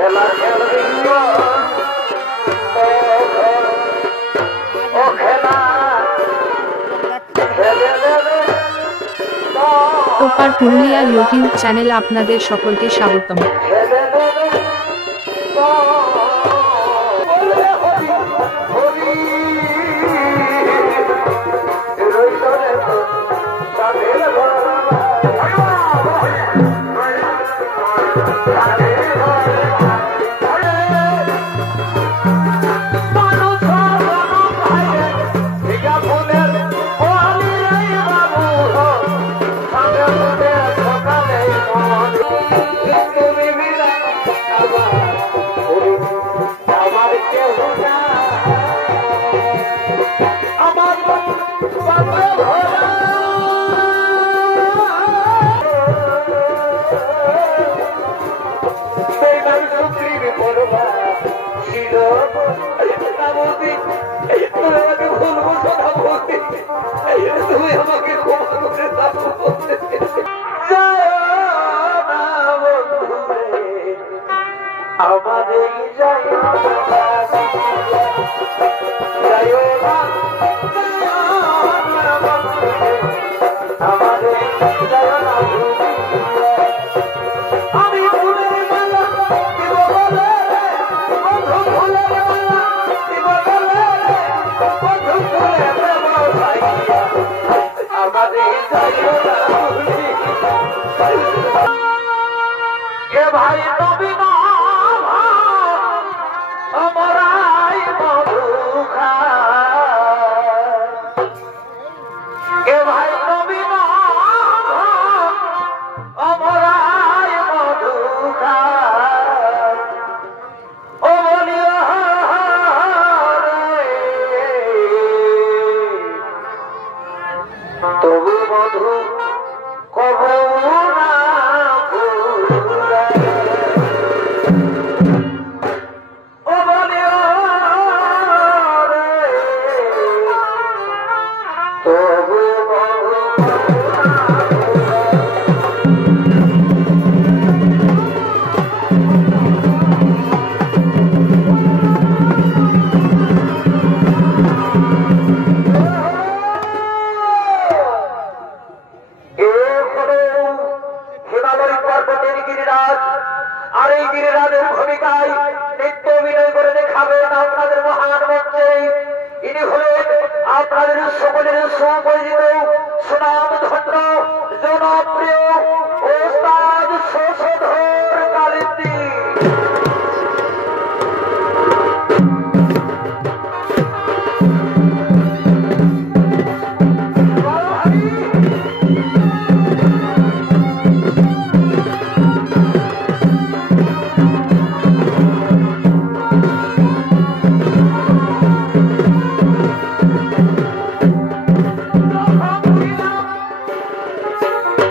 খেলা খেলবি ও খেলা খেলে দেবে ওপার পুরুলিয়া ইউটিউব চ্যানেলে আপনাদের সকলকে স্বাগতম। খেলে দেবে বলে হরি হরি রইলে তো তাদের তুমি আমাকে ক্ষমা করে দাও আমাদের যাই আমাদের আমি ফুলের মালা দিব বলে বন্ধু ফুলের মালা দিব বলে বন্ধু ফুলের আমাদের কে ভাই নবী না আমরাই মধু কে ভাই নবী না আমরাই মধু ও বলিয়া তবু মধু কব না ও বলিয়া তবু মধু আর এই গিরিরাজের ভূমিকায় নৃত্য অভিনয় করে দেখাবেন আপনাদের মহান মঞ্চে। ইনি হলেন আপনাদের সকলের সুপরিচিত সুনামধন্য জনপ্রিয় ওস্তাদ শশধর কালিন্দী।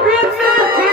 বিদেশি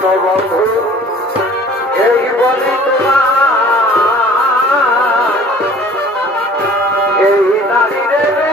শোনো বন্ধু এই বলি তোমার এই নারী রে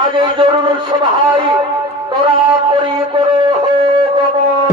आज जरूर सभाई तोरा करी करो हो गमन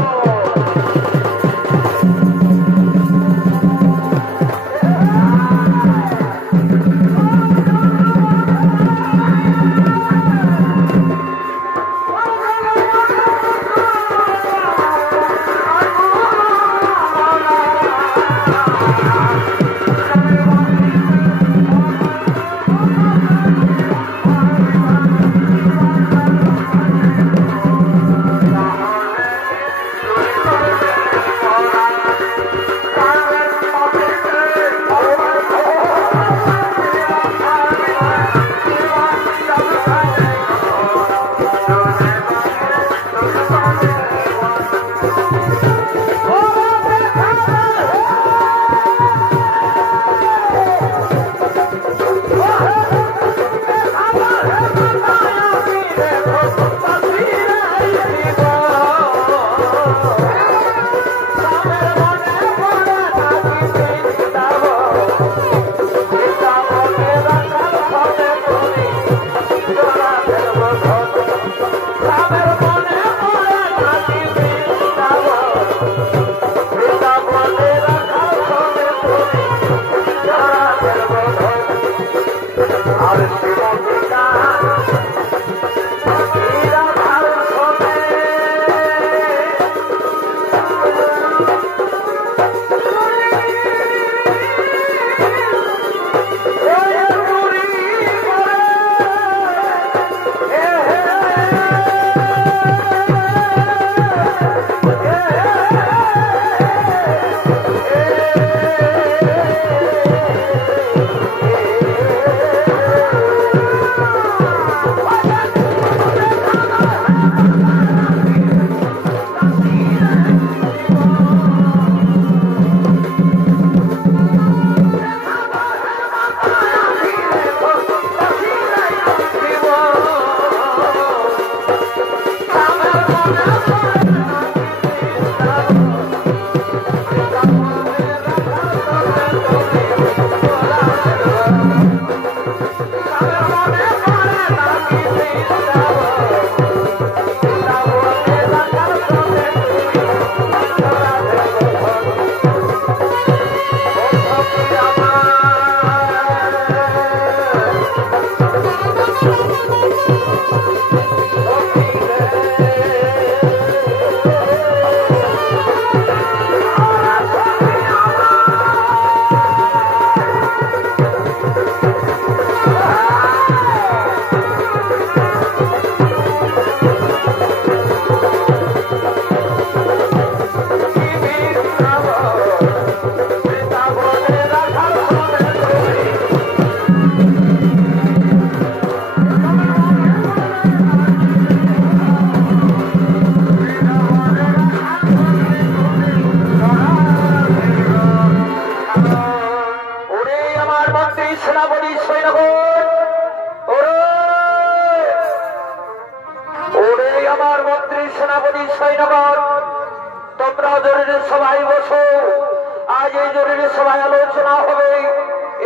আজকে জরুরি সভায় আলোচনা হবে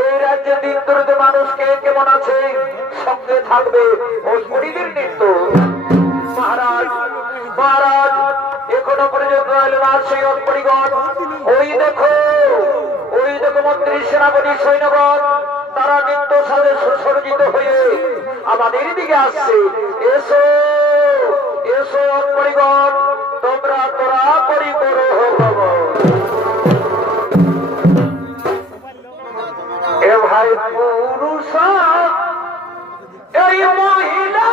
এই রাজ্যে দিন দরিদ্র মানুষকে কেমন আছে, সঙ্গে থাকবে ওই গরিবের নৃত্য। মহারাজ মহারাজ এখনো পর্যন্ত সেই অপরিগণ ওই দেখো মন্ত্রী সেনাপতি সৈন্যগণ তারা নৃত্য সাজে সুসজ্জিত হয়ে আমাদের দিকে আসছে। এসো এসো অপরিগণ, তোমরা তোরা পরিকর হব। এ ভাই পুরুষ এই মহিলা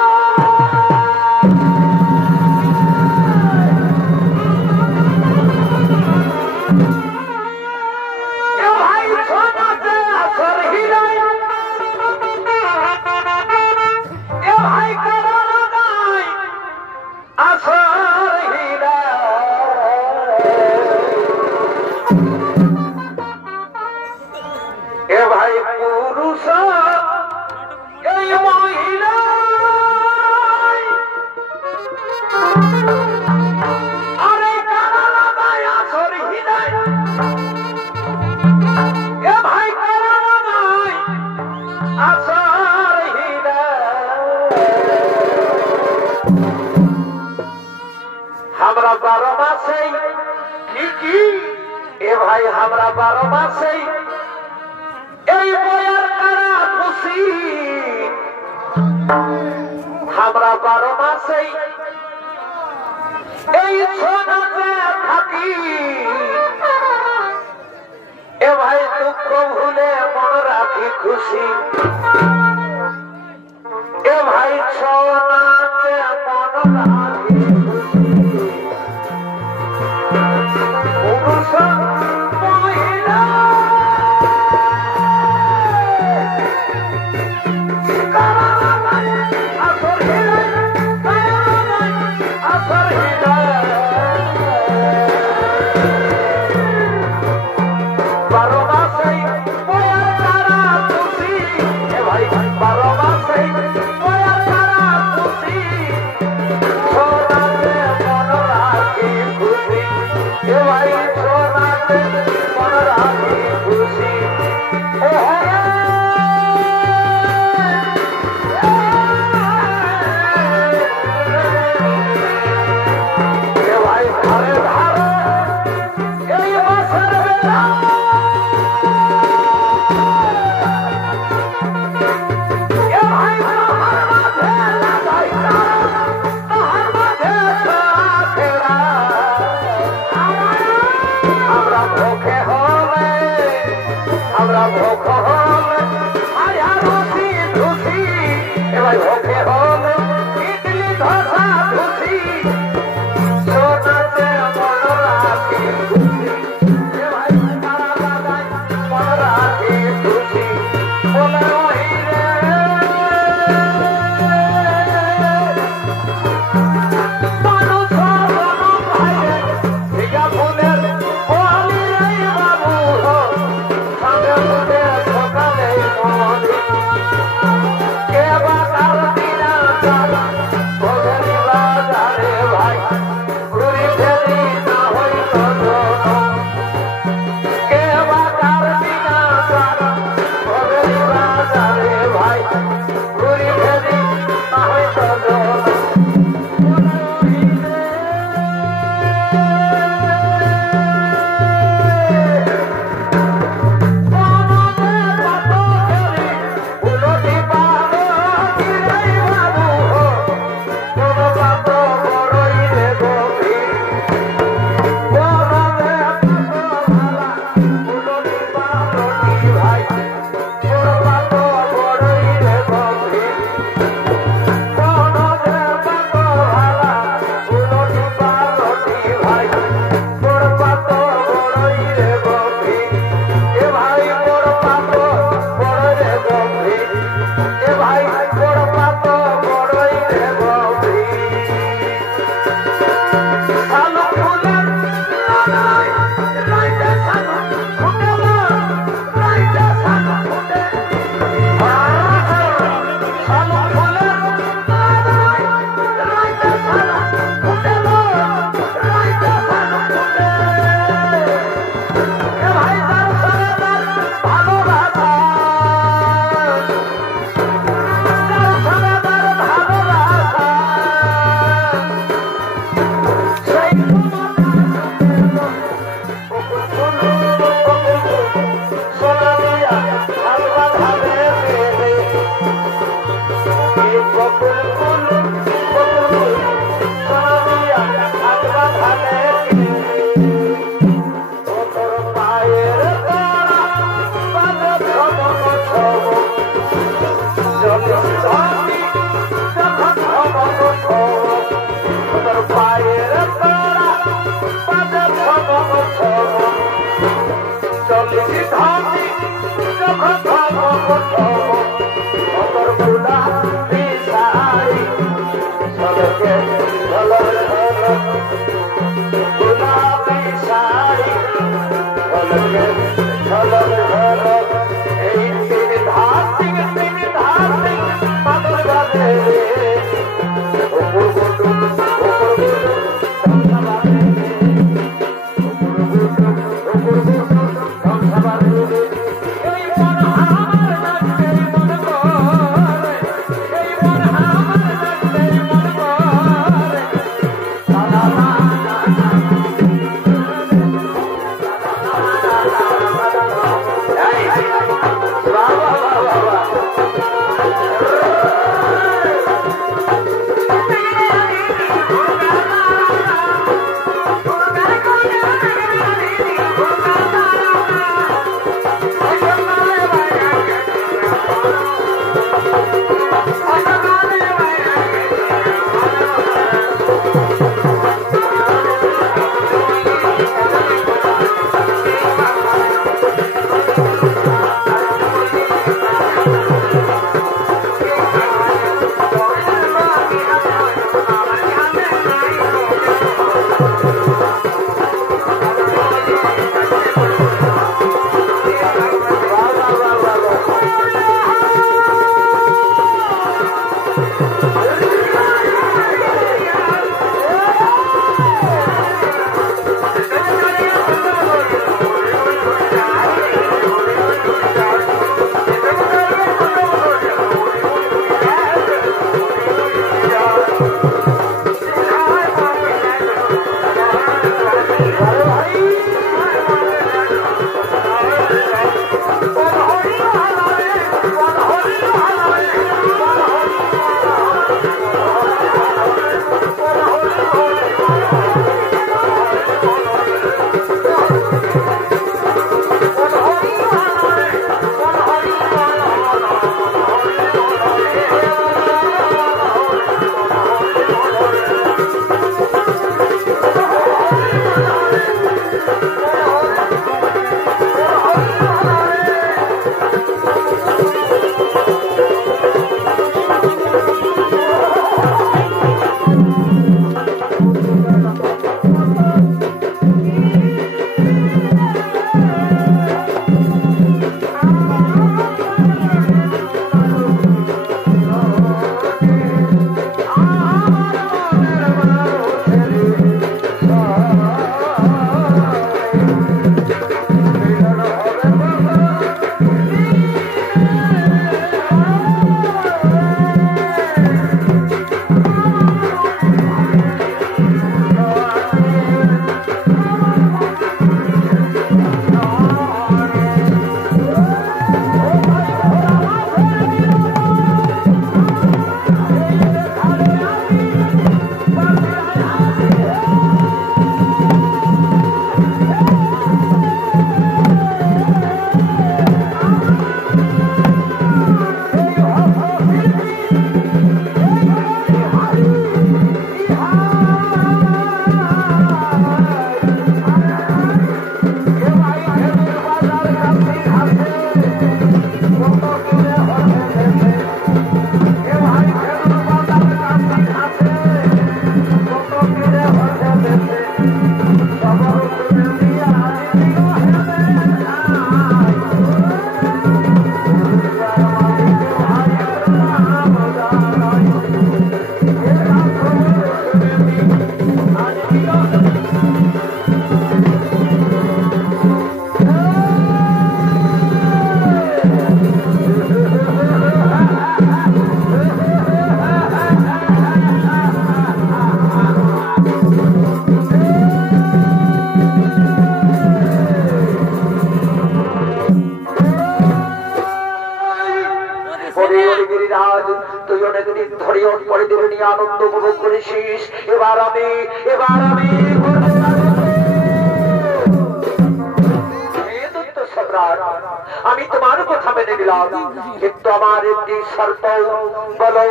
हमरा 12 মাসে কি এ ভাই हमरा 12 মাসে এই বয়ার কারা খুশি, हमरा 12 মাসে এই সোনাতে থাকি। এ ভাই দুঃখ ভুলে মন রাখি খুশি, এ ভাই সোনাতে মন রাখি পুরুষ মহিলা আনন্দ উপভোগ করেছিস। এবার আমি আমি তোমার কথা মেনে নিলাম, কিন্তু আমার একটি শর্ত। বলো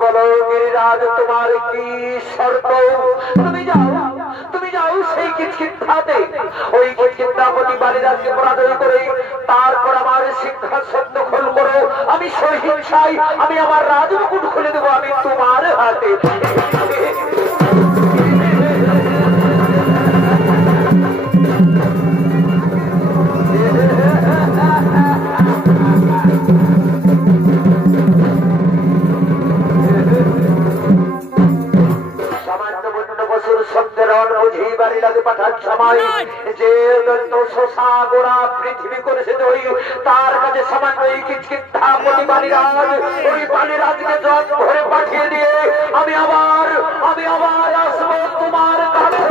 বলো গিরিরাজ, তোমার একটি শর্ত। তুমি যাও সেই কিৎকিন্ধাতে, ওই কিৎকিন্ধাপতি বালিরাজকে পরাজয় করে সংসাই আমি আমার রাজমুকুট খুলে দেবো আমি তোমার হাতে। পৃথিবী করেছে তার কাছে সামান্য বালিরাজকে জল ভরে পাঠিয়ে দিয়ে আমি আবার আসবো তোমার কাছে।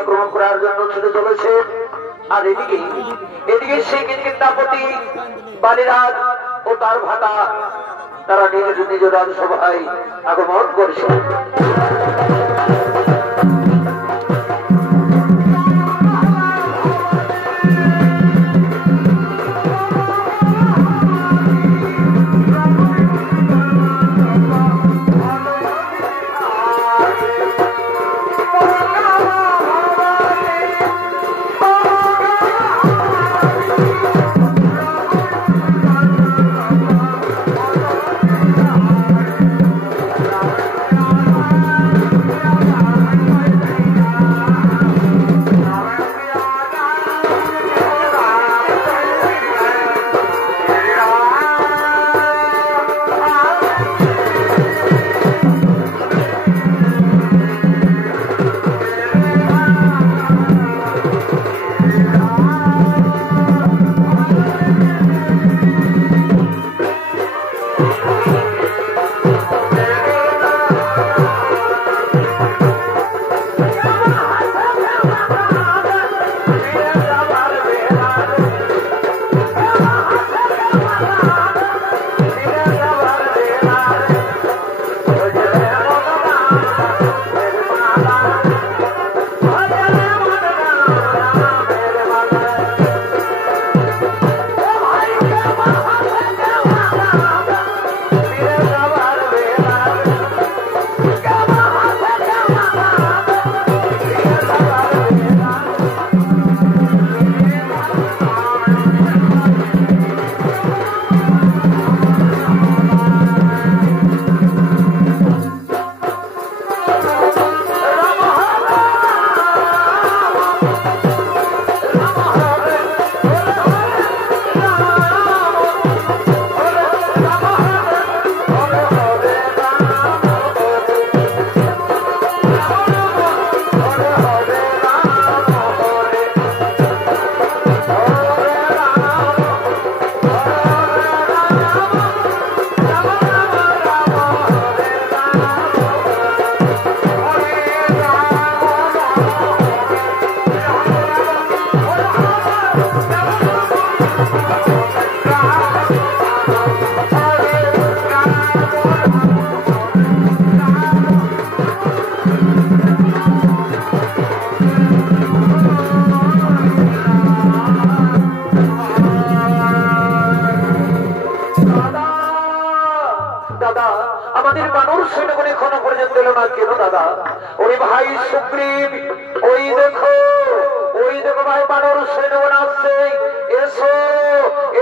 আক্রমণ করার জন্য ছুটে চলেছে। আর এদিকে সেই কিংকিন্দাপতি বালিরাজ ও তার ভাতা তারা নিজ রাজসভায় আগমন করছে। আমাদের বানর সৈন্যগণ এখনো পর্যন্ত এলো না কেন দাদা? ওরে ভাই সুগ্রীব, ওই দেখো ভাই বানর সৈন্যগণ আসছে। এসো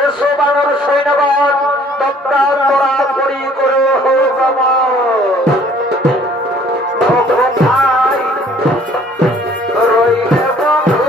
এসো বানর সৈন্যগণ, তোমরা তোরা করি করো হোক আমার ভাই রইলে বন্ধু।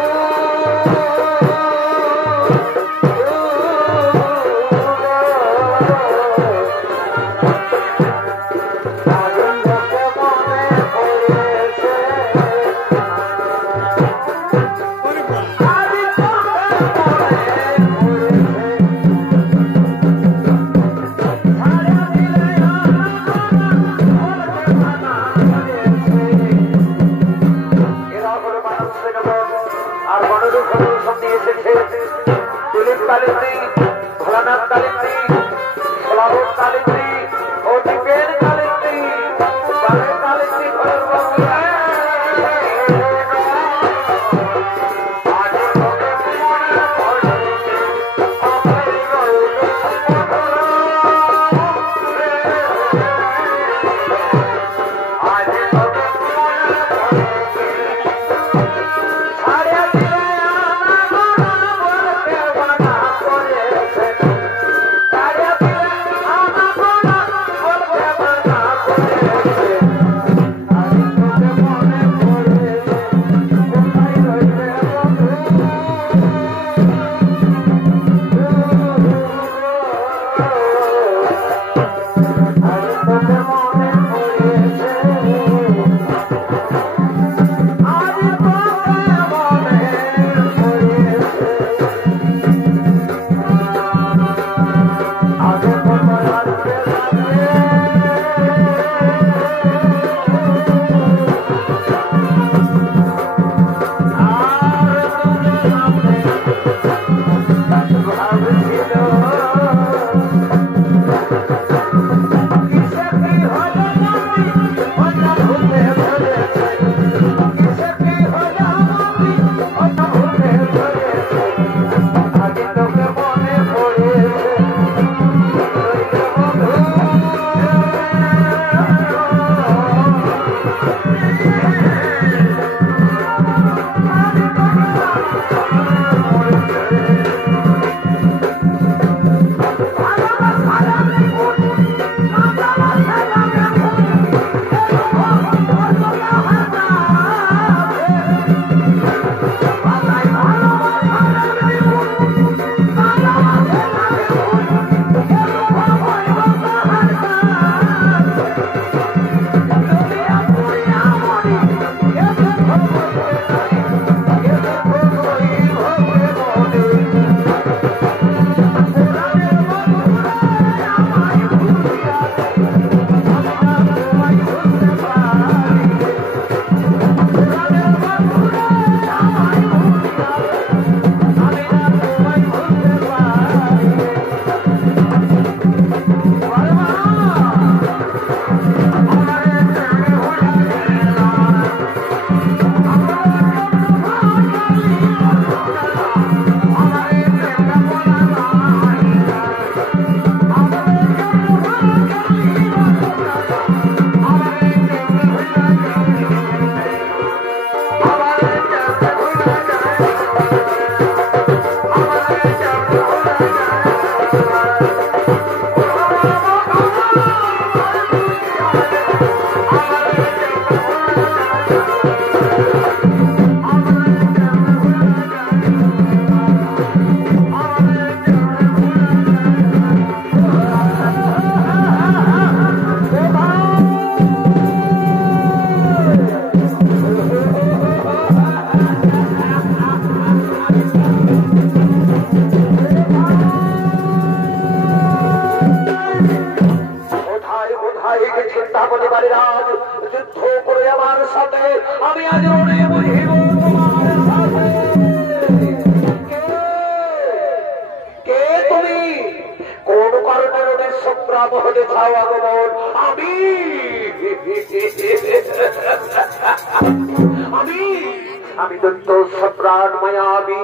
আমি দত্ত সপ্রাণ মায়াবী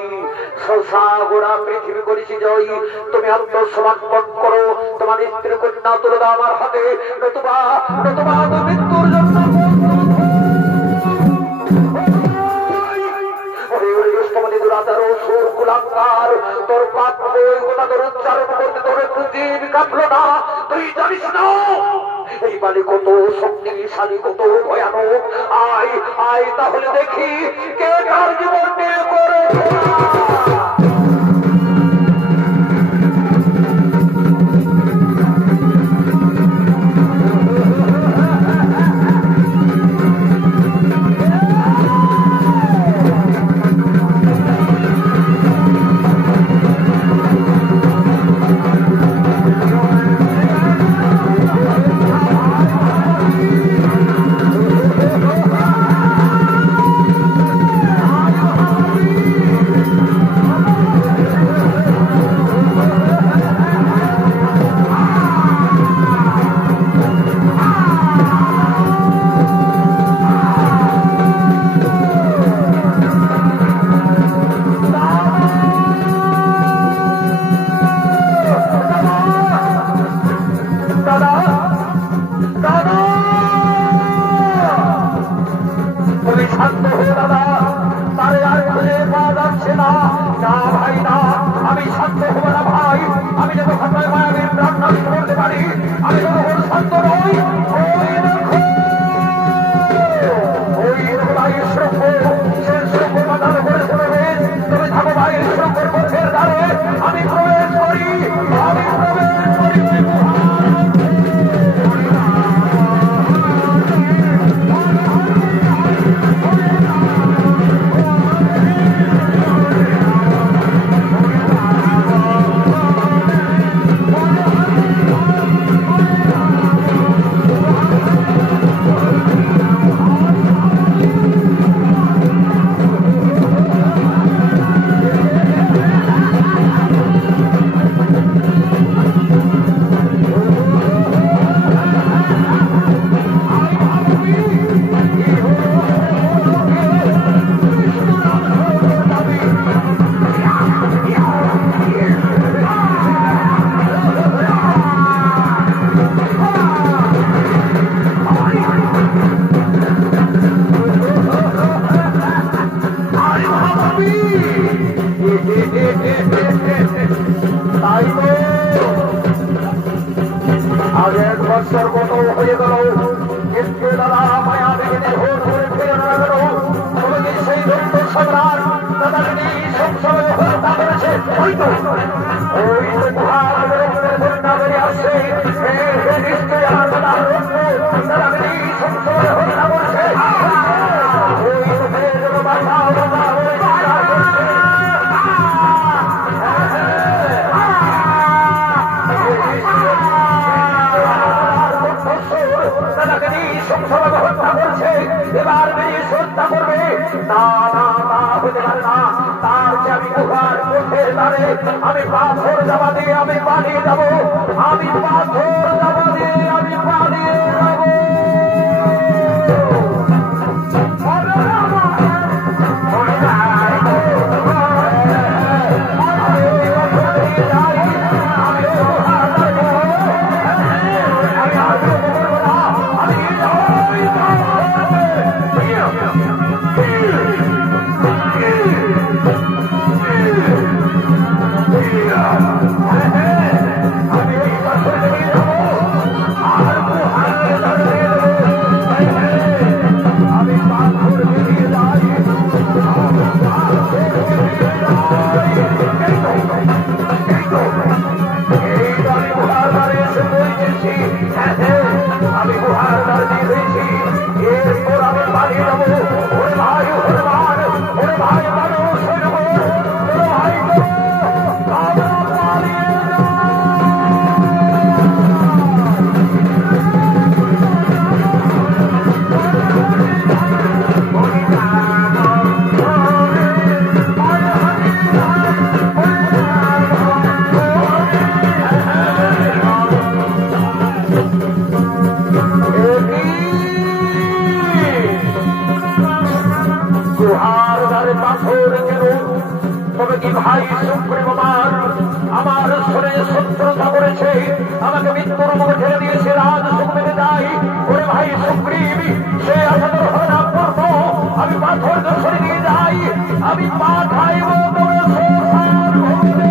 সসাগরা পৃথিবী করেছি জয়ী। তুমি আত্মসমর্পণ করো, তোমার স্ত্রী কন্যা তুলে দাও আমার হাতে, নতুবা মৃত্যুর জন্য তোর পাপ উচ্চারণ করতে তোর একটু দিন কাটলো না। তুই জানিস না এই বালি কত শক্তিশালী, কত ভয়ানক। আয় আয় তাহলে দেখি কে কার জীবন নিয়ে করে। আমি পাথর জমা দিয়ে আমি পালিয়ে যাবো, আমি পাথর জমা দিয়ে আমি পালিয়ে যাবো। ভাই সুপ্রিম আমার শরীরে শত্রুতা করেছে, আমার প্রমুখ ছেড়ে দিয়েছে রাজ সুগ্রীবে যাই। ওরে ভাই সুগ্রীব সে আসাদের হবে না পূর্ণ, আমি পাথর সরে দিয়ে যাই, আমি পাঠাইব তোর সংসার ভূমিতে।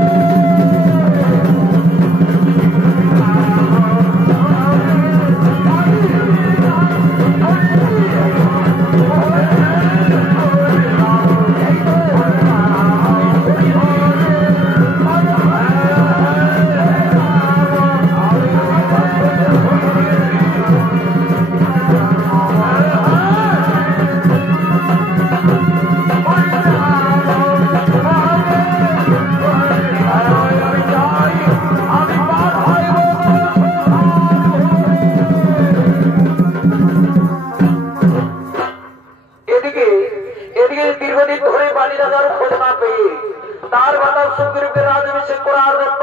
তার বাধা সুগ্রীবকে রাজাভিষেক করার জন্য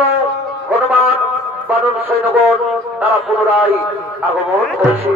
হনুমান বানর সৈন্যগণ তারা পুনরায় আগমন করেছে।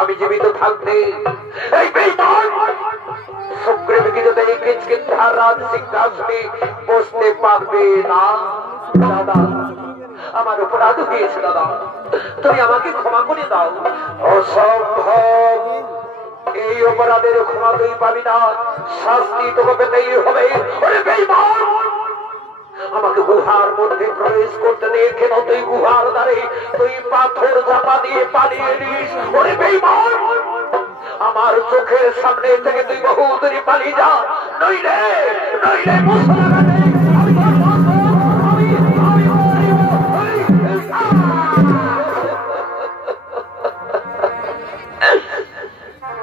আমি জীবিত থাকতে এই বেঈমান সুগ্রীবকে যদি এই কিষ্কিন্ধার রাজ সিংহাসনে বসতে পারবে না। দাদা আমার অপরাধ হয়েছে, দাদা তুমি আমাকে ক্ষমা করে দাও। অসম্ভব, এই অপরাধের ক্ষমা তুই পাবি না, শাস্তি তোকে পেতেই হবে। ওরে বেঈমান, আমাকে গুহার মধ্যে প্রবেশ করতে দেখে না তুই গুহার দ্বারে তুই পাথর চাপা দিয়ে পালিয়ে নিস। ওরে বেঈমান, আমার চোখের সামনে থেকে তুই বহু দূরে পালিয়ে যা, নইলে নইলে মুসলমানে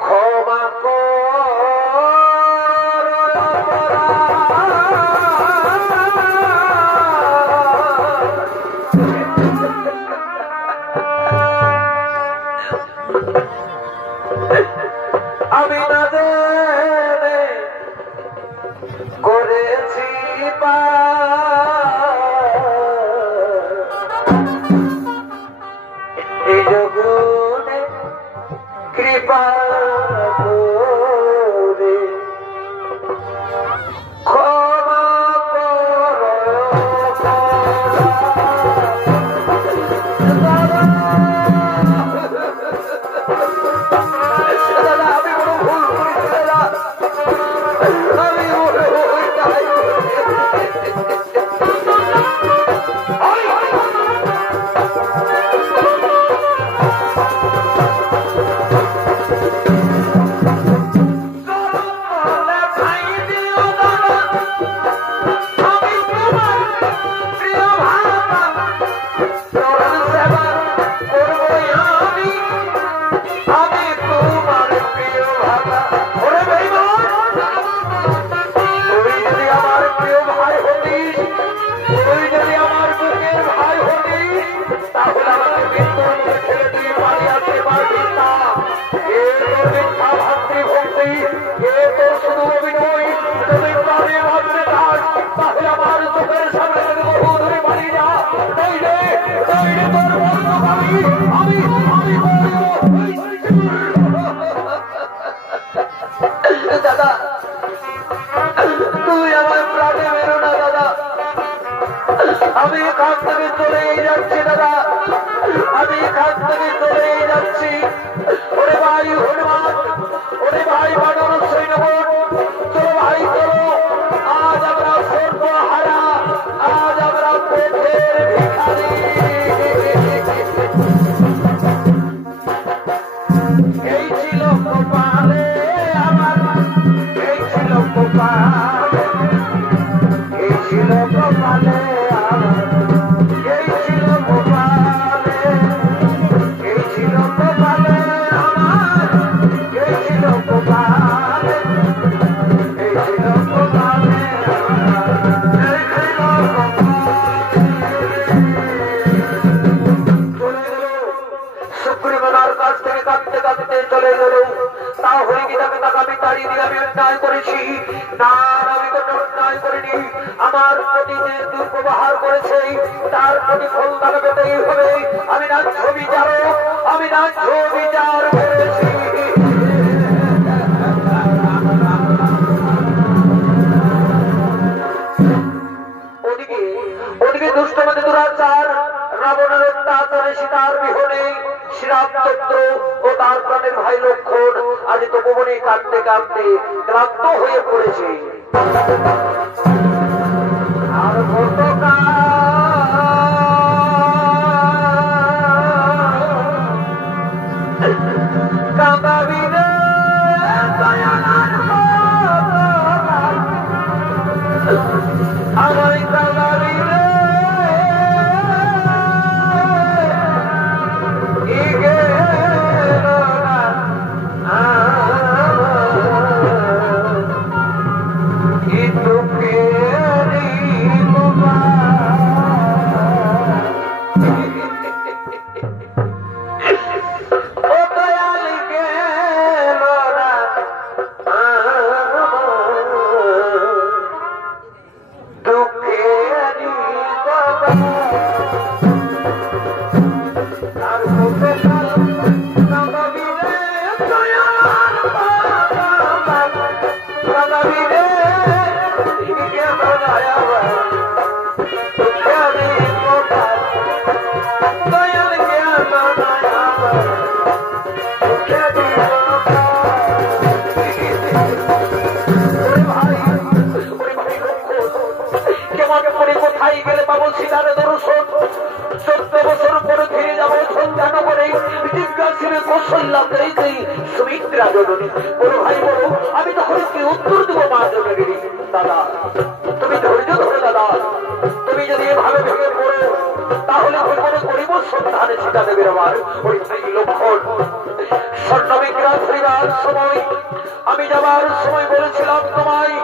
ক্ষমা আমি না জেনে করেছি এই জগনে কৃপা করে ক্ষমা করো। এ তোর মিথ্যা ভাতৃভক্তি, এ তোর শুধু অভিনয়। যদি প্রাণে ভাবতে চাস তাহলে আমার চোখের সামনে থেকে বহু দূরে বাড়ি যা, নইলে তোর বন্ধ আমি দাদা, তুই আমার প্রাণে বেরো না দাদা, আমি এখান থেকে চলেই যাচ্ছি দাদা, আমি এখান থেকে চলেই যাচ্ছি। ওরে ভাই হনুমান, ওরে ভাই বানর সৈন্যগণ, চলো ভাই চলো, আজ আমরা সর্বহারা, আজ আমরা পথের ভিখারি। এই ছিল কপালে আমার, এই ছিল কপালে, এই ছিল কপালে আমার, এই ছিল কপালে, এই ছিল কপালে আমার, এই ছিল কপালে, এই ছিল কপালে আমার, এই ছিল সুপ্রিমোনার কাছ থেকে কাঁদতে কাঁদতে চলে গেল। তাহলে কি তাকে টাকা আমি তাড়িয়ে দিয়ে আমি অন্যায় করেছি? না, আমি কোনো অন্যায় করিনি। আমার প্রতি যে দুর্ব্যবহার করেছে তার প্রতিফল তাকে পেতেই হবে। আমি ন্যায্য বিচারক, আমি ন্যায্য বিচার করেছি। ওদিকে দুষ্টমতি দুরাচার, রাবণের অত্যাচারে সীতার বিহনে শ্রীরামচন্দ্র ও তার প্রাণের ভাই লক্ষ্মণ আজ তপবনে কাঁদতে কাঁদতে ক্লান্ত হয়ে পড়েছে। আর কাঁদাবি রে আমার কাঁদাবি রে কোথায় গেলে পাবো সীতার দর্শন? 14 বছর পরে ফিরে যাবো সন্ধান করে, জিজ্ঞাসিবে কৌশল্যা করেই সুমিত্রা জননী। বলো ভাই বলো, আমি তখন কি উত্তর দেব মা জননী? দাদা তুমি ধৈর্য ধরো দাদা, তুমি যদি এভাবে ভেঙে পড়ো তাহলে কি মনে করিব সন্ধানে সীতা দেবের আমার ওই লক্ষণ। স্বর্ণ বিগ্রহ ফিরিবার সময় আমি যাবার সময় বলেছিলাম তোমায়,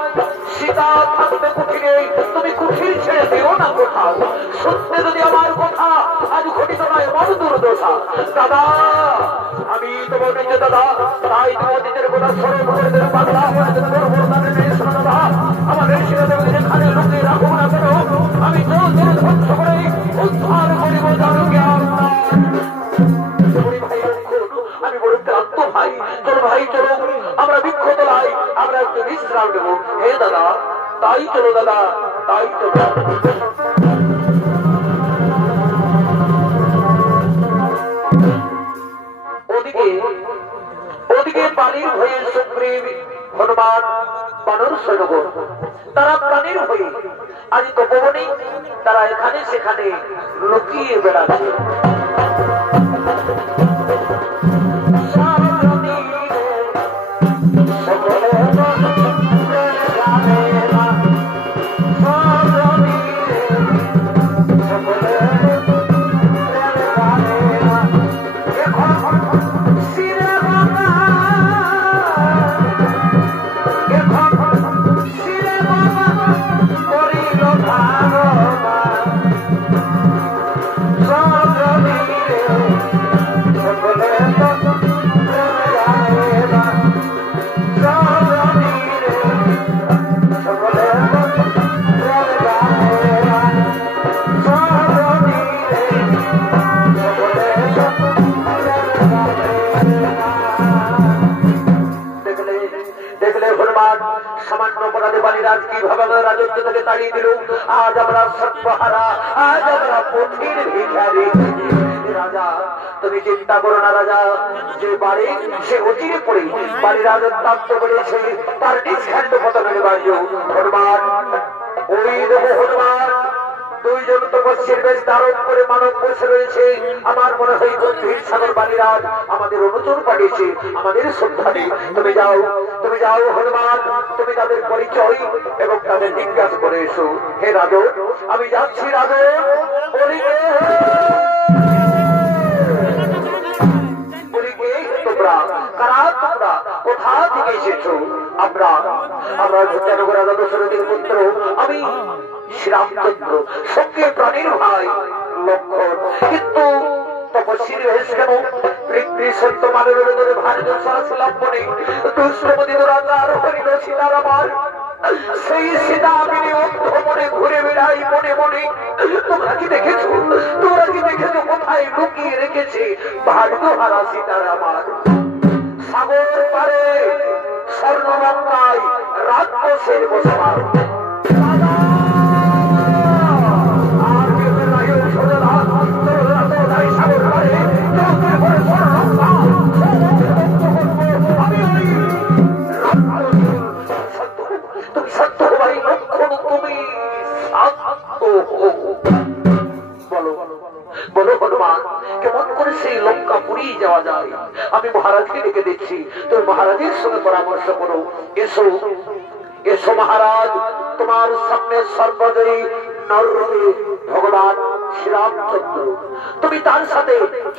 সীতা থাকতে কুঠিরে তুমি কুঠির ছেড়ে দিও না কোথাও। সত্যি যদি আমার কথা আজ ঘটিত নয় মন দুর্দশা। দাদা আমি তোমার নিজে দাদা, তাই তোমার নিজের কথা স্মরণ করে দেবে বাংলা দাদা। আমাদের সীতাদেবকে যেখানে লুকিয়ে রাখবো না কেন, আমি ধ্বংস করে উদ্ধার করিব জানো জ্ঞান। আমি বড় ক্লান্ত ভাই, চলো ভাই চলো আমরা বৃক্ষতলায় আমরা একটু বিশ্রাম নেব। হে দাদা তাই চলো দাদা, তাই চলো। ওদিকে পানির ভয়ে সুগ্রীব, হনুমান, বানর সৈন্যগণ তারা প্রাণীর ভয়ে আজ তপবনে তারা এখানে সেখানে লুকিয়ে বেড়াচ্ছে। হনুমান সামান্য অপরাধে বালিরাজ কিভাবে আমাদের রাজত্ব থেকে তাড়িয়ে দিল। আজ আমরা সর্বহারা, আজ আমরা পথির ভিখারি। রাজা তুমি চিন্তা করো না রাজা, যে বাড়ি সে অচিরে পড়ে বালিরাজ অত্যন্ত বেড়েছে, তার নিষ্খান্ত পতনের বাড়ি হনুমান। ওই দেখো হনুমান দুইজন তপস্বীর বেশ ধারণ করে মানব বসে রয়েছে। আমার মনে হয় গম্ভীর সাগর বালিরাজ আমাদের অনুচর পাঠিয়েছে, আমাদের সন্ধানে। তুমি যাও, তুমি যাও হনুমান, তুমি তাদের পরিচয় এবং তাদের জিজ্ঞাসা করে এসো। হে রাজন, আমি যাচ্ছি রাজন। তোমরা কারা, তোমরা কোথা থেকে এসেছো? আমরা ভূতানগর রাজা দশরথের পুত্র, আমি শ্রীরামচন্দ্র, সঙ্গে প্রাণীর ভাই লক্ষণ। কিন্তু তপস্বীর বেশ কেন? সত্য মানের ধরে ভারত সরাসলম্বনে দুষ্টমতি দুরাকার হরিণ সীতার আমার সেই সীতা আমি অন্ধ মনে ঘুরে বেড়াই মনে মনে। তোমরা কি দেখেছো? তোমরা কি দেখেছো কোথায় লুকিয়ে রেখেছে ভাগ্যহারা সীতার আমার? সাগর পারে স্বর্ণলঙ্কায় রাক্ষসের বসবাস। বলো হনুমান, কেমন করে সেই লঙ্কা পুড়িয়ে যাওয়া যায়? আমি মহারাজকে ডেকে দিচ্ছি, তুমি মহারাজের সঙ্গে পরামর্শ করো। এসো এসো মহারাজ, তোমার সামনে সর্বজয়ী নররূপী ভগবান শ্রীরামচন্দ্র। তুমি তার সাথে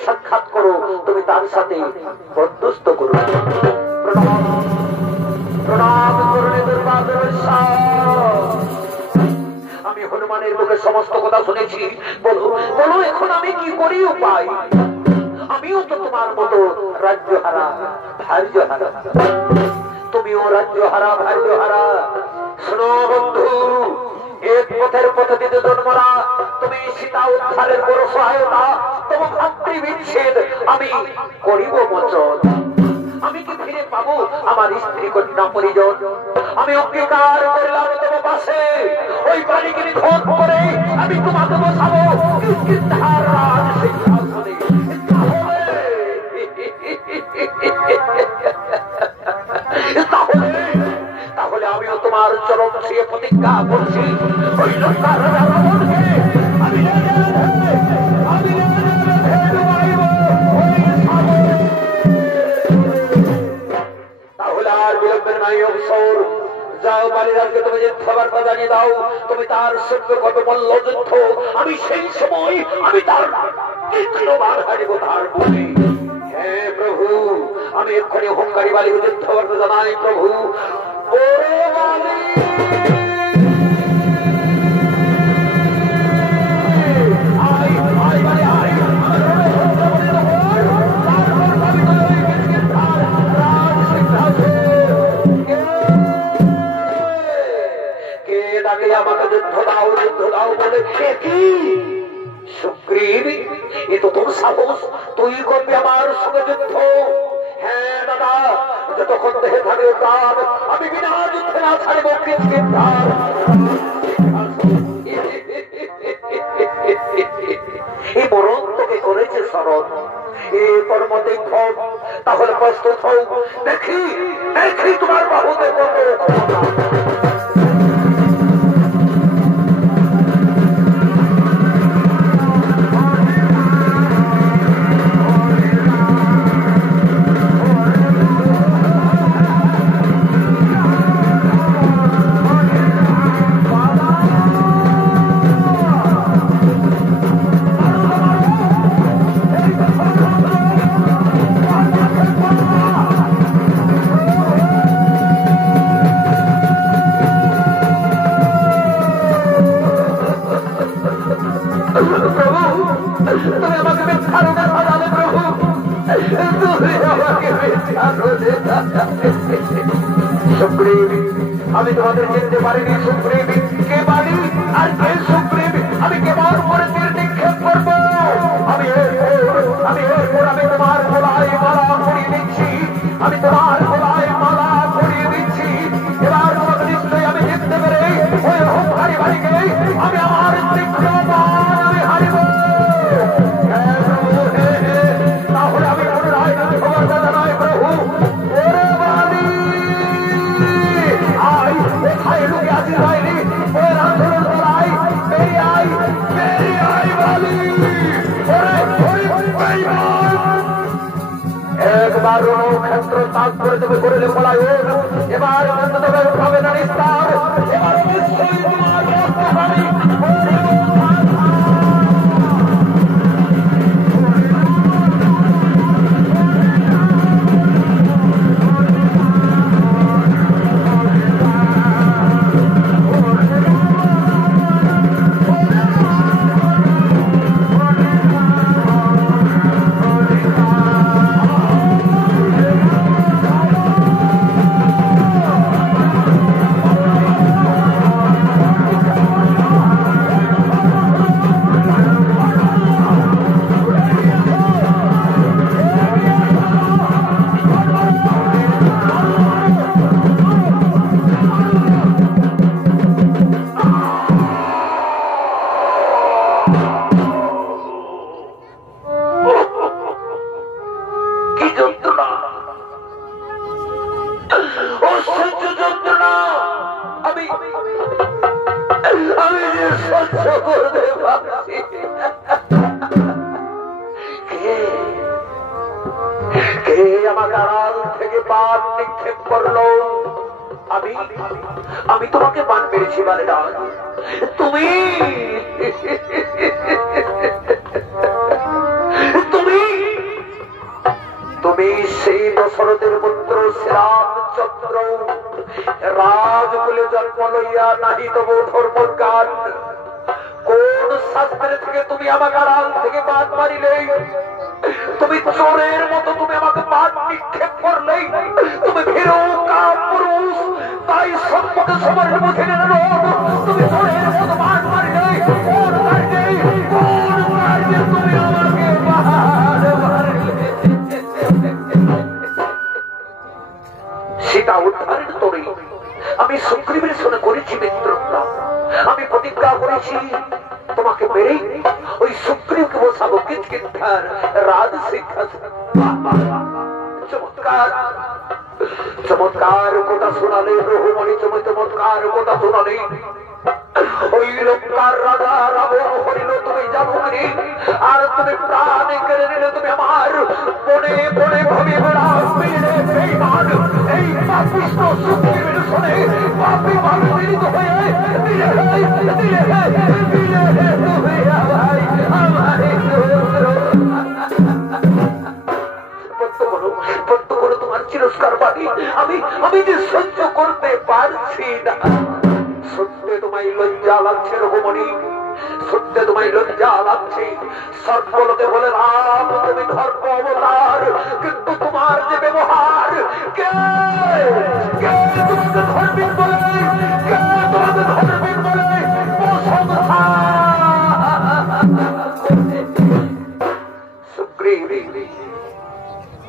সাক্ষাৎ করো, তুমি তার সাথে বন্ধুস্থ করো। প্রণাম প্রণাম করুণে দুর্বাদর। আমি হনুমানের মুখে সমস্ত কথা শুনেছি। বলো বলো, এখন আমি কি করি উপায়? আমিও তো তোমার মতো রাজ্যহারা ভার্যহারা, তুমিও রাজ্যহারা ভার্যহারা। শোনো বন্ধু, এক পথের পদ্ধতিতে জন্মরা তুমি সীতা উদ্ধারের বড় সহায়তা, তোমার ভাতৃ বিচ্ছেদ আমি করিব মোচন। আমি কি ফিরে পাবো আমার স্ত্রী কন্যা পরিজন? আমি অঙ্গীকার করলাম তোমার পাশে ওই প্রাণীকে নিধন করে আমি তোমাকে বসাবো কিষ্কিন্ধার রাজ সিংহাসনে। তাহলে আমিও তোমার চরম ছুঁয়ে প্রতিজ্ঞা করছি, ওই লঙ্কার রাজা রাবণকে আমি তাহলে আর বিলম্বের নাই অবসর। যাও বালিরাজকে তুমি যে খবর জানিয়ে দাও, তুমি তার সঙ্গে কত মল্ল যুদ্ধ, আমি সেই সময় আমি তার তৃতীয়বার হারিব তার বলে। হে প্রভু, আমি এক্ষুনি হুঙ্কারি বালি যুদ্ধ জানাই প্রভু। ও বালি, আমাকে যুদ্ধ দাও বলে কি? সুগ্রীব, এ তো তোর সাহস, তুই করবি আমার সঙ্গে যুদ্ধ? হ্যাঁ দাদা, যতক্ষণ দেহে থাকে প্রাণ আমি বিনা যুদ্ধে না ছাড়ব কিষ্কিন্ধার। এই মরণ তোকে করেছে স্মরণ, এ তোর মধ্যে ক্ষণ। তাহলে প্রস্তুত হও, দেখি দেখি তোমার বাহুতে কত ক্ষমতা। আমি তোমাদের চিনতে পারিনি সুগ্রীব কে বাড়ি আর কে সুগ্রীব। আমি কেমন করে তীর নিক্ষেপ করবো? আমি তোমার গলায় মালা পরিয়ে দিচ্ছি, আমি তোমার গলায় মালা পরিয়ে দিচ্ছি। আসিস হয়নি ওই রামধনুর তলায় বেরিয়ে আয় বলি একবার ক্ষেত্র তাক করে তুমি করলে বলায় এবার তবে উঠাবে না নিস্তার এবার নিশ্চয়ই তোমার রক্তস্বামী আমি তোমাকে বান মেরেছি মানে না তুমি তুমি তুমি সেই দশরথের পুত্র শ্রীরামচন্দ্র রাজকুলে জন্ম লইয়া নাহি তবু ধর্মজ্ঞান কোন শাস্ত্রের থেকে তুমি আমাকে আড়াল থেকে বাদ মারিলে তুমি চোরের মতো তুমি আমাকে বাদ নিক্ষেপ করলে তুমি ভীরু কাপুরুষ তাই সম্পদে সবার মধ্যে তুমি চোরের মতো বাদ মারিলে কোন কাজে তুমি আমাকে বাদ মারিলে সীতা উদ্ধারের তোরে আমি সুগ্রীবের সঙ্গে করেছি মিত্রতা আমি প্রতিজ্ঞা করেছি তোমাকে মেরে ওই সুগ্রীবকে বসাবো কিৎকিৎকার রাজ শিক্ষা চমৎকার চমৎকার কথা শোনালে রঘুমণি চমৎকার কথা শোনালে ওই লোকটার রাজা রাবণ হরিল তুমি জানো নি আর তুমি প্রাণে কেড়ে নিলে তুমি আমার বনে বনে ভবি বেড়াও মেরে বেঈমান এই পাপিষ্ঠ সুগ্রীবের শুনে পাপী ভাবে পীড়িত হয়ে দিলে তুমি আমার প্রত্য করো তোমার চিরস্কার বাণী আমি যে সহ্য করতে পারছি না সত্যি তোমায় লজ্জা লাগছে রঘুমণি সত্যি তোমায় লজ্জা লাগছে সর্বলোকে বলে রাম তুমি ধর্ম অবতার কিন্তু তোমার যে ব্যবহার কে তোমাকে ধর্মীর বলে কে তোমাকে ধর্মীর বলে সুগ্রীব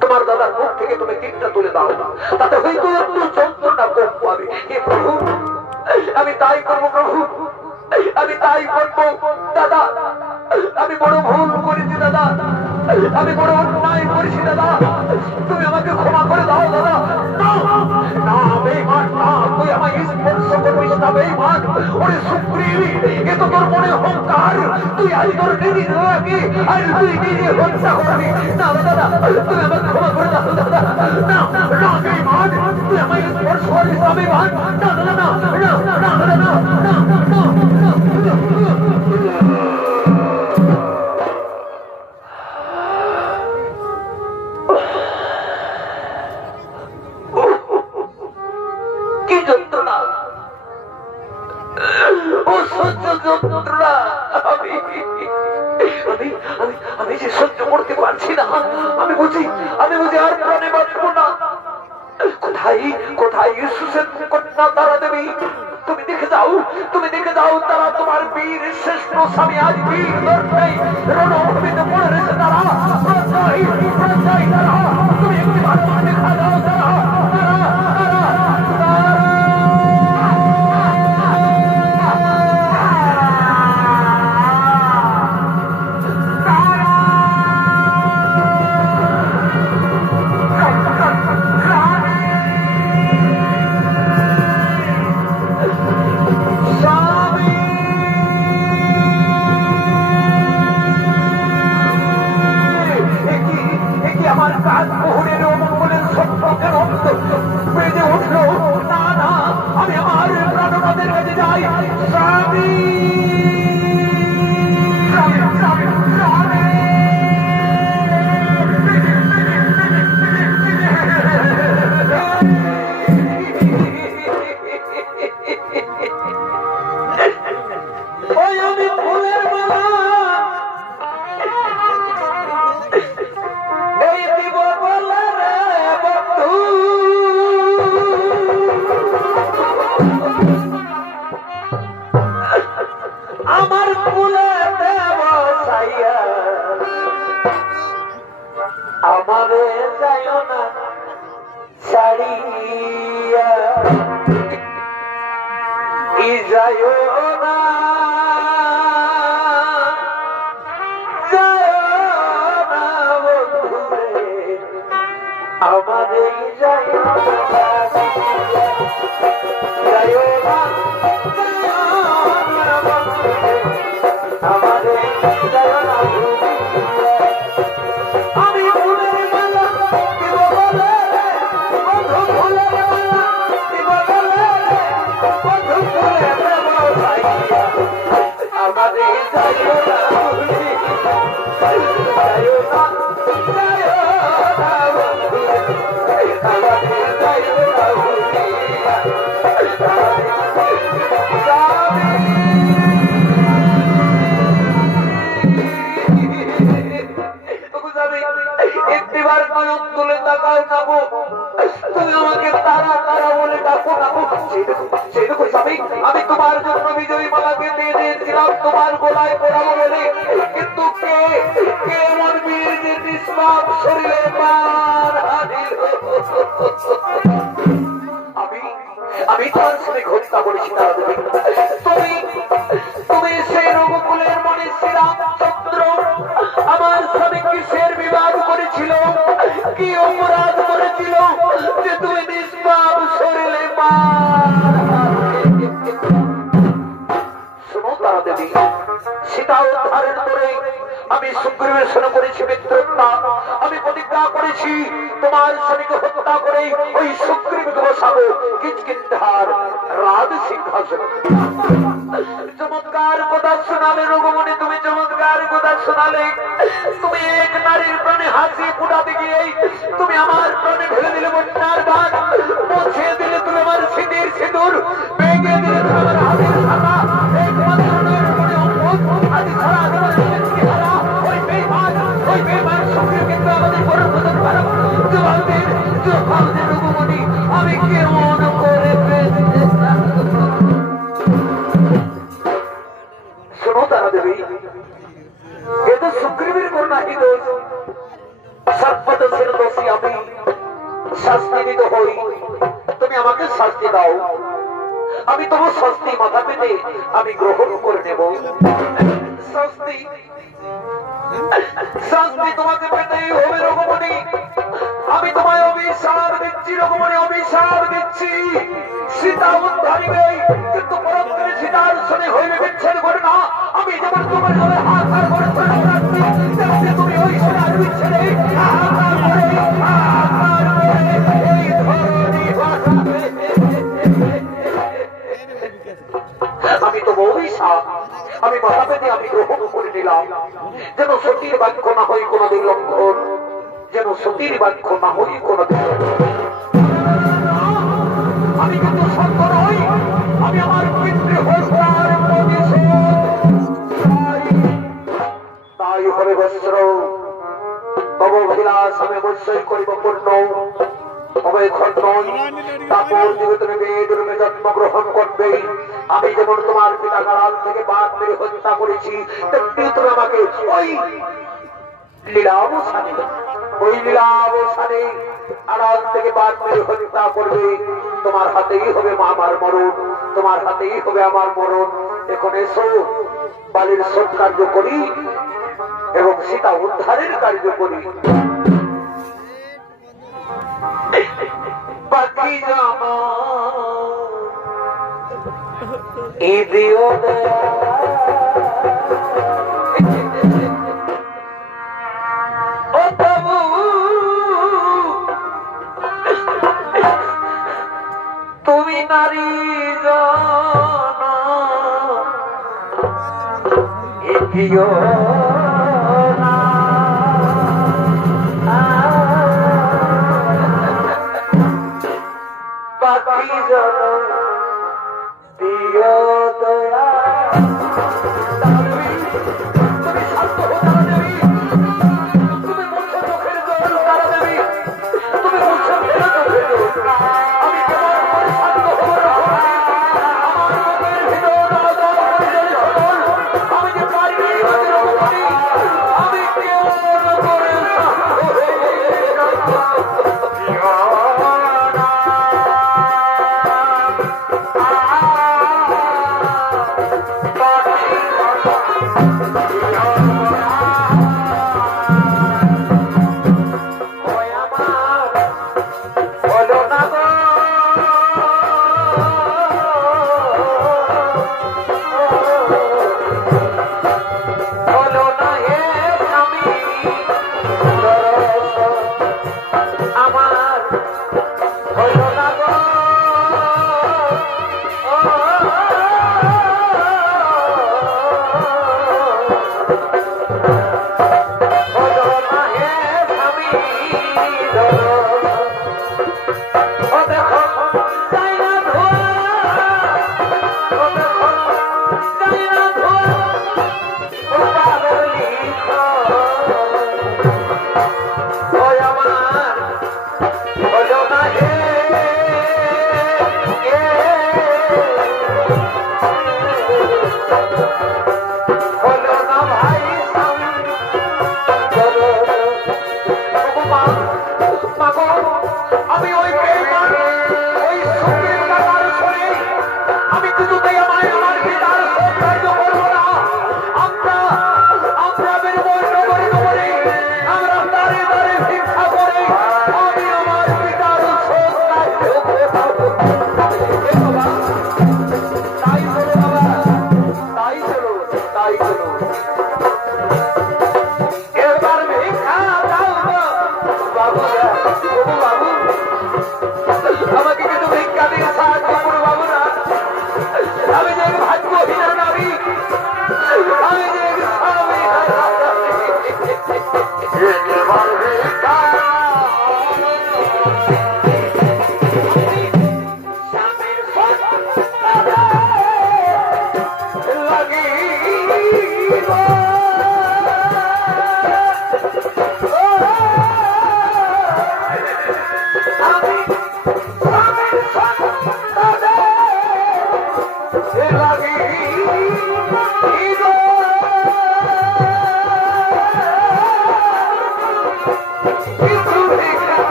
তোমার দাদার মুখ থেকে তুমি তীরটা তুলে দাও তাতে হয়তো একটু যন্ত্রণা কম পাবে হে প্রভু আমি তাই করবো প্রভু আমি তাই করবো দাদা আমি বড় ভুল করেছি দাদা আমি বড় অন্যায় করেছি দাদা তুমি আমাকে ক্ষমা করে দাও দাদা না বেঈমান না তুই আমায় স্পর্শ করবিস না বেঈমান ওরে সুগ্রীব এ তো তোর মনে অহংকার তুই আজ তোর নিজের রাখি আর তুই নিজে হত্যা করবি না দাদা তুমি আমাকে ক্ষমা করে দাও দাদা না না বেঈমান তুই আমায় স্পর্শ করবিস না বেঈমান না দাদা না না না দাদা না না না আমি যে সহ্য করতে পারছি না আমি বুঝি আর প্রাণে বাঁচবো না কোথায় কোথায় ইসুসের কন্যা তারা দেবী তুমি দেখে যাও তারা তোমার বীর শ্রেষ্ঠ স্বামী আজ বীর দর্শাই রণভূমিতে পড়ে রয়েছে তারা তারা তুমি একটি ভালো দেখা দাও তারা যাইও না ছাড়িয়া কি যাইও না আমাদের যাইও না আমাদের যাইও না আমি ফুলের মালা দিব বলে বধু ফুলের মালা দিব বলে বধু ফুলের মালা আমাদের যাইও না যাইও না তুমি আমাকে তারা তারা বলে ডাকো ডাকো আমি তোমার জন্য বিজয়ী মালাকে দিয়ে দিয়েছিলাম তোমার গোলায় পড়াবো বলে, কিন্তু কে কে আমার বীর যে নিষ্পাপ শরীরে প্রাণ হারিল। আমি তোমার সাথে হত্যা করেছি তারা তুমি তুমি সেই রঘুকুলের মনে শ্রীরামচন্দ্র আমার স্বামী কিসের বিবাদ করেছিল, কি অপরাধ করেছিল যে তুমি নিষ্পাপ শরীরে শোনো তারা দেবী, সীতা উদ্ধারের করে আমি সুগ্রীবের সঙ্গে করেছি মিত্রতা, আমি প্রতিজ্ঞা করেছি তোমার স্বামীকে হত্যা করে ওই সুগ্রীবকে বসাবো কিষ্কিন্ধার রাজ সিংহাসন। চমৎকার কথা শোনালে রঘুমণি, তুমি চমৎকার কথা শোনালে। তুমি এক নারীর প্রাণে হাসি ফুটাতে গিয়ে তুমি আমার প্রাণে ঢেলে দিলে বন্যার বান, মুছিয়ে দিলে তুমি আমার সিঁদুর সিঁদুর, বেগে দিলে তুমি আমার হাতের শাখা, একমাত্র নয়ের মনে অম্বুজ আদি ছাড়া ওই বেমান সুগ্রীব কিন্তু আমাদের বড় প্রধান ভারত জবাবদের রঘুমণি আমি কেমন করে শোনো তারা দেবী, এ তো সুগ্রীবের করুণাহী দোষ, সর্বদোষের দোষী আমি শাস্তি দিতে হই, তুমি আমাকে শাস্তি দাও, আমি তোমার শাস্তি মাথা পেতে আমি গ্রহণ করে নেব। শাস্তি শাস্তি তোমাকে পেতেই হবে রঘুমণি, আমি তোমায় অভিশাপ দিচ্ছি রঘুমণি, অভিশাপ দিচ্ছি। সীতা উদ্ধারিবে কিন্তু পরত্রে সীতার সনে হইবে বিচ্ছেদ করে না, আমি যেমন তোমার জলে হাহাকার করে রাখছি তেমনি তুমি ওই সোনার বিচ্ছেদে হাহাকার করে এই ধরনী বাঁচাবে। আমি তো অভিশাপ আমি মাথা পেতে আমি গ্রহণ করে নিলাম, যেন সতীর বাক্য না হয় কোনদিন লঙ্ঘন, যেন সতীর বাক্য না হয় কোনদিন। আমি কিন্তু সত্য নই, আমি আমার পিতৃ হত্যার তাই হবে বস্ত্র তব অভিলাষ আমি অবশ্যই করিব পূর্ণ অবয় খণ্ডন, তারপর যুগে তুমি বেদ রূপে জন্মগ্রহণ করবে। আমি যেমন তোমার পিতা কাল থেকে বাদ মেরে হত্যা করেছি, তেমনি তুমি আমাকে ওই লীলাবসানে আড়াল থেকে বাদ মেরে হত্যা করবে। তোমার হাতেই হবে আমার মরণ, তোমার হাতেই হবে আমার মরণ। এখন এসো বালির সৎ কার্য করি এবং সীতা উদ্ধারের কার্য করি। পাখি জামা ইদিও তুমি নারী জানা ইদিও পাখি জানা দিও দয়া। তুমি শান্ত হো তারা দেবী, তুমি মুছে চোখের জল তারা দেবী, তুমি মুছে ফেলে চোখের জল। আমি তোমার উপরে শান্ত হব না, আমার মুখের ভিতর আমি যে পারি আমি কেউ করে শান্ত হয়ে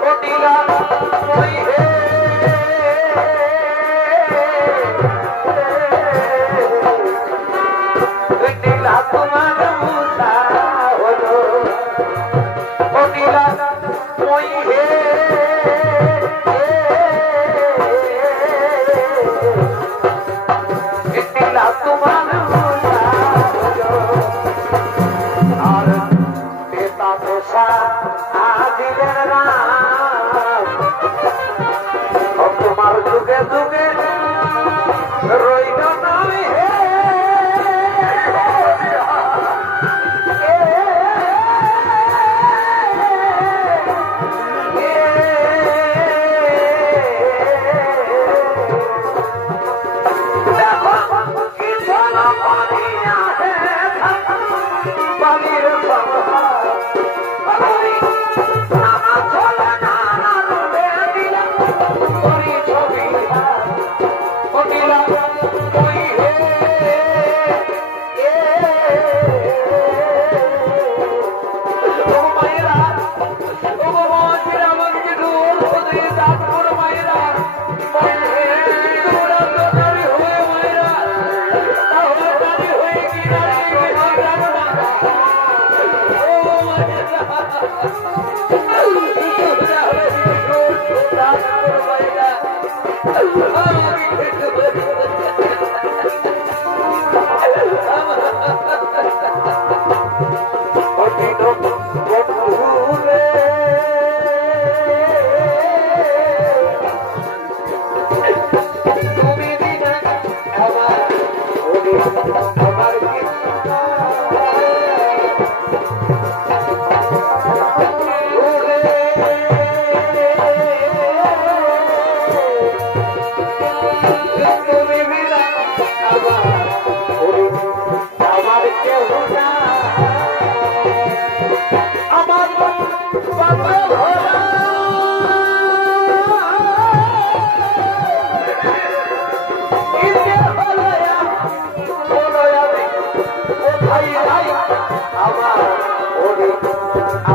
কটিলা ওই হে কটিলা তোমার মুসা হলো কটিলা ওই হে কটিলা তোমার মুসা হলো আর পিতা পেশা দিলেন রাম তোমার যুগে যুগে রইল নয় হে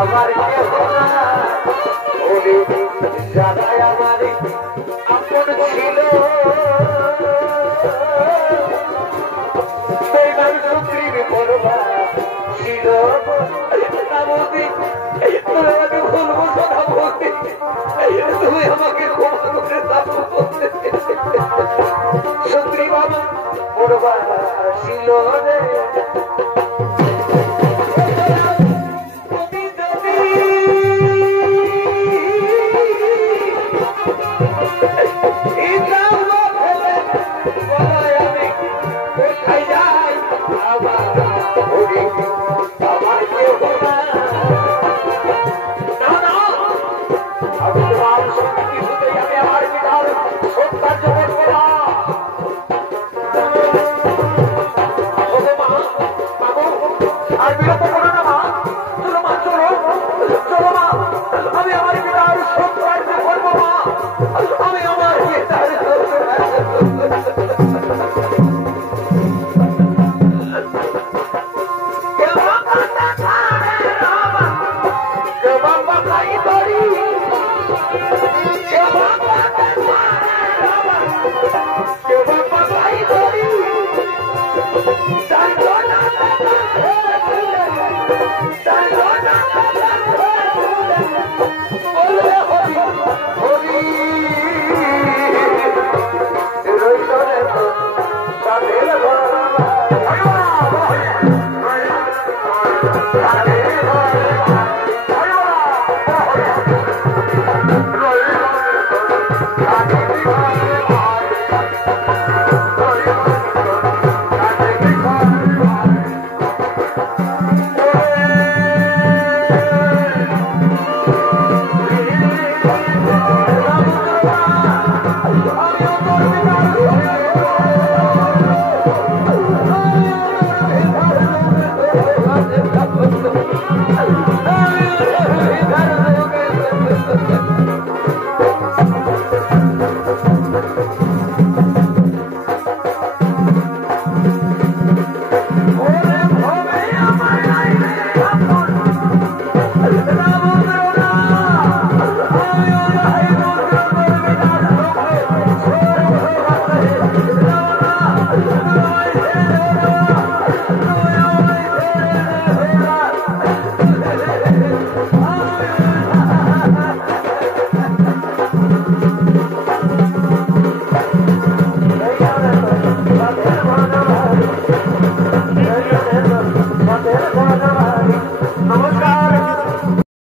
আমার যারাই আমার আপন ছিল সেই নাম সুপ্রিম করবা ছিল আমাকে ভুলবো না বলতে তুমি আমাকে ক্ষমা করে দাও সুপ্রিম আমার করবা ছিল রে হরি